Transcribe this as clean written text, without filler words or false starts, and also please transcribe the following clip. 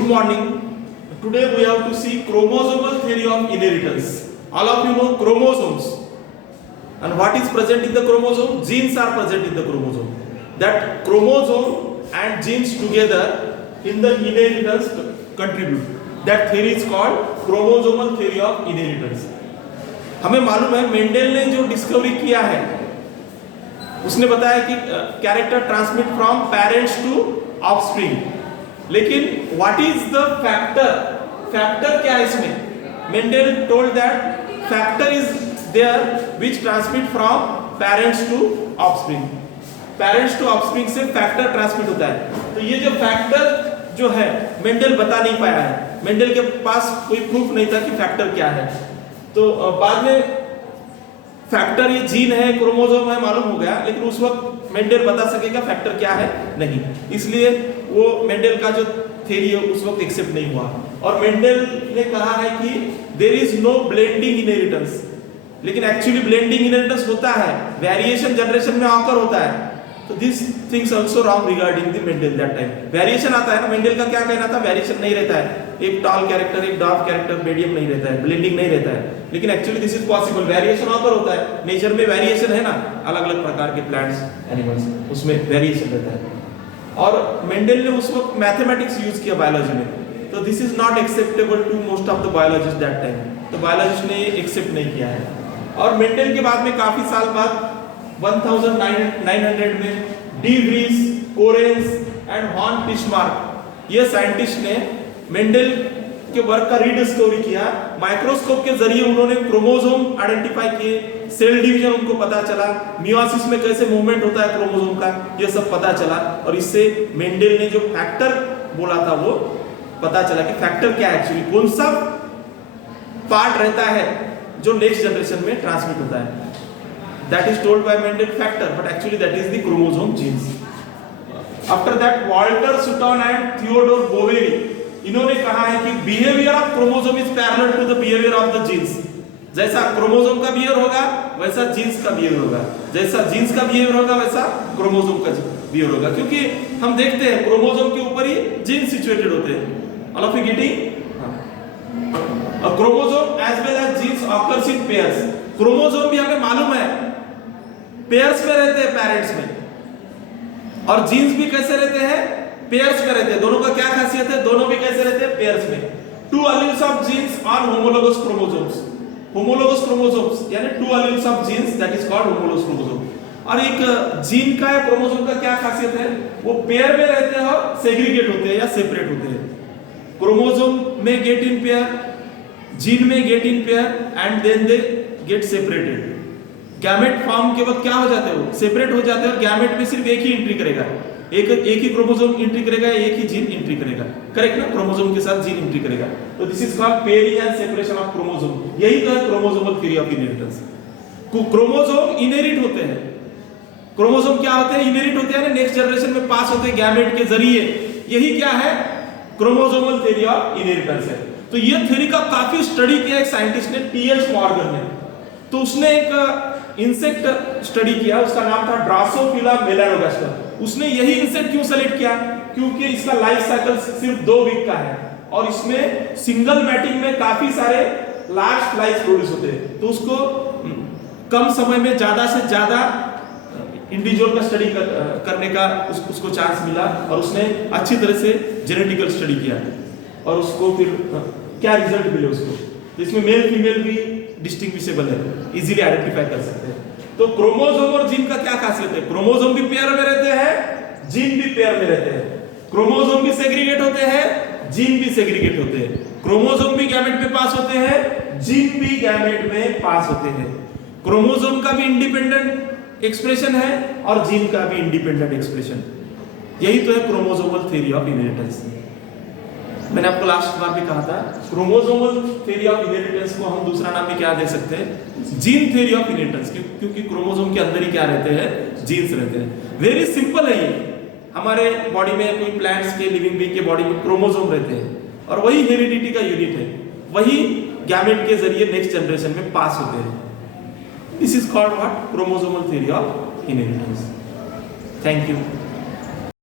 Good morning. Today we have to see chromosomal theory of inheritance. All of you know chromosomes. And what is present in the chromosome? Genes are present in the chromosome. That chromosome and genes together in the inheritance contribute. That theory is called chromosomal theory of inheritance. हमें मालूम है Mendel ने जो discovery किया है उसने बताया कि character transmit from parents to offspring, लेकिन व्हाट इज द फैक्टर क्या है इसमें? Mendel told that factor is there which transmit from parents to offspring. Parents to offspring से फैक्टर ट्रांसमिट होता है. तो ये जो फैक्टर जो है मेंडल बता नहीं पाया है. मेंडल के पास कोई प्रूफ नहीं था कि फैक्टर क्या है. तो बाद में फैक्टर ये जीन है, क्रोमोसोम है मालूम हो गया, लेकिन उस वक्त मेंडल बता सकेगा फैक्टर क्या है नहीं. इसलिए वो मेंडल का जो थ्योरी है उस वक्त एक्सेप्ट नहीं हुआ. और मेंडल ने कहा है कि there is no blending inheritance, लेकिन एक्चुअली ब्लेंडिंग इनहेरिटेंस होता है, वेरिएशन जनरेशन में आकर होता है. तो this things also wrong regarding the Mendel. That time variation आता है ना. मेंडल का क्या कहना था? वेरिएशन नहीं रहता है. एक टॉल कैरेक्टर एक डॉफ कैरेक्टर मीडियम नहीं रहता है, ब्लेंडिंग नहीं रहता है. लेकिन actually this is possible. Variation आकर होता है. नेचर में वेरिएशन है ना, अलग अलग प्रकार के प्लांट्स एनिमल्स, उसमें वेरिएशन रहता है. और मेंडल ने उस वक्त मैथमेटिक्स यूज किया बायोलॉजी में. तो this is not acceptable to most of the biologist that time. तो बायोलॉजिस्ट ने एक्सेप्ट नहीं किया है. और मेंडल के बाद में काफी साल बाद 1900 में डी व्रीस, कोरेंस एंड हॉर्न टिशमार्क ये साइंटिस्ट ने मेंडल के वर्क का रीडिस्कवरी किया. माइक्रोस्कोप के जरिए उन्होंने क्रोमोसोम आइडेंटिफाई किए, सेल डिवीजन उनको पता चला, मियोसिस में कैसे मूवमेंट होता है क्रोमोसोम का, ये सब पता चला. और इससे मेंडल ने जो फैक्टर बोला था वो पता चला कि फैक्टर क्या है, एक्चुअली कौन सा पार्ट रहता है जो नेक्स्ट जनरेशन में ट्रांसमिट होता है. That is told by Mendel factor, but actually that is the chromosome genes. After that, Walter Sutton and Theodore Boveri, इन्होंने कहा है कि behavior of chromosome is parallel to the behavior of the genes. जैसा chromosome का behaviour होगा वैसा jeans का behaviour होगा, जैसा जीन्स का बिहेवियर होगा वैसा क्रोमोसोम का बिहेवियर होगा. क्योंकि हम देखते हैं क्रोमोसोम के ऊपर ही जीन सिचुएटेड होते हैं. All of you getting? Chromosome as well as genes occurs in pairs. Chromosome भी हमें मालूम है पेयर्स में रहते हैं, पेरेंट्स में. और जीन्स भी कैसे रहते हैं? पेयर्स में रहते हैं. दोनों का क्या खासियत है? दोनों भी कैसे रहते हैं? पेयर्स में. Two alleles of genes on homologous chromosomes. Homologous chromosomes यानी two alleles of genes, that is called homologous chromosome. और एक जीन का या क्रोमोसोम का क्या खासियत है? वो पेयर में रहते हैं और सेग्रीगेट होते हैं या सेपरेट होते हैं. क्रोमोसोम में गेट इन पेयर, जीन में get in pair and then they get separated. Gamete form के वक्त क्या हो जाते हैं? वो सेपरेट हो जाते हैं. और गैमेट में सिर्फ एक ही एंट्री करेगा, एक ही क्रोमोसोम एंट्री करेगा, एक ही जीन एंट्री करेगा. करेक्ट ना? क्रोमोसोम के साथ जीन एंट्री करेगा. तो this is called pairing and separation of chromosome. यही तो है chromosomal theory of inheritance. Chromosome inherit होते हैं. क्रोमोसोम क्या होते हैं? इनहेरिट होते हैं, नेक्स्ट जनरेशन में पास होते हैं गैमेट के जरिए. यही क्या है? क्रोमोसोमल थ्योरी ऑफ इनहेरिटेंस है. तो ये थ्योरी का काफी स्टडी किया एक साइंटिस्ट ने, टी.एच. मॉर्गन ने. तो उसने एक इंसेक्ट स्टडी किया, उसका नाम था ड्रोसोफिला मेलानोगास्टर. उसने यही इंसेक्ट क्यों सेलेक्ट किया? क्योंकि इसका लाइफ साइकिल सिर्फ 2 वीक का है और इसमें सिंगल मैटिंग में काफी सारे लार्ज फ्लाइज प्रोड्यूस होते हैं. तो उसको कम समय में ज्यादा से ज्यादा इंडिविजुअल का स्टडी करने का उसको चांस मिला. और उसने अच्छी तरह से जेनेटिकल स्टडी किया और उसको फिर क्या रिजल्ट मिले उसको. तो इसमें मेल फीमेल भी डिस्टिंग्विशेबल है, इजीली आइडेंटिफाई कर सकते हैं. तो क्रोमोसोम और जीन का क्या खासियत है? क्रोमोसोम भी पेयर में रहते हैं, जीन भी पेयर में रहते हैं. क्रोमोसोम भी सेग्रीगेट होते हैं, जीन भी सेग्रीगेट होते हैं. क्रोमोसोम भी गैमेट में पास होते हैं, जीन भी गैमेट में पास होते हैं. क्रोमोसोम का भी इंडिपेंडेंट एक्सप्रेशन है और जीन का भी इंडिपेंडेंट एक्सप्रेशन. यही तो है क्रोमोसोमल थ्योरी ऑफ इनहेरिटेंस. मैंने आपको लास्ट बार भी कहा था क्रोमोसोमल थ्योरी ऑफ इनहेरिटेंस को हम दूसरा नाम भी क्या दे सकते हैं? Gene theory of inheritance. क्योंकि क्रोमोसोम के अंदर ही क्या रहते हैं? जीन्स रहते हैं. वेरी सिंपल है ये. हमारे बॉडी में कोई प्लांट्स के, लिविंग बीइंग के बॉडी में क्रोमोसोम रहते हैं और वही हेरिडिटी का यूनिट है. वही गैमेट के जरिए नेक्स्ट जनरेशन में पास होते हैं. This is called what? Chromosomal theory of inheritance. Thank you.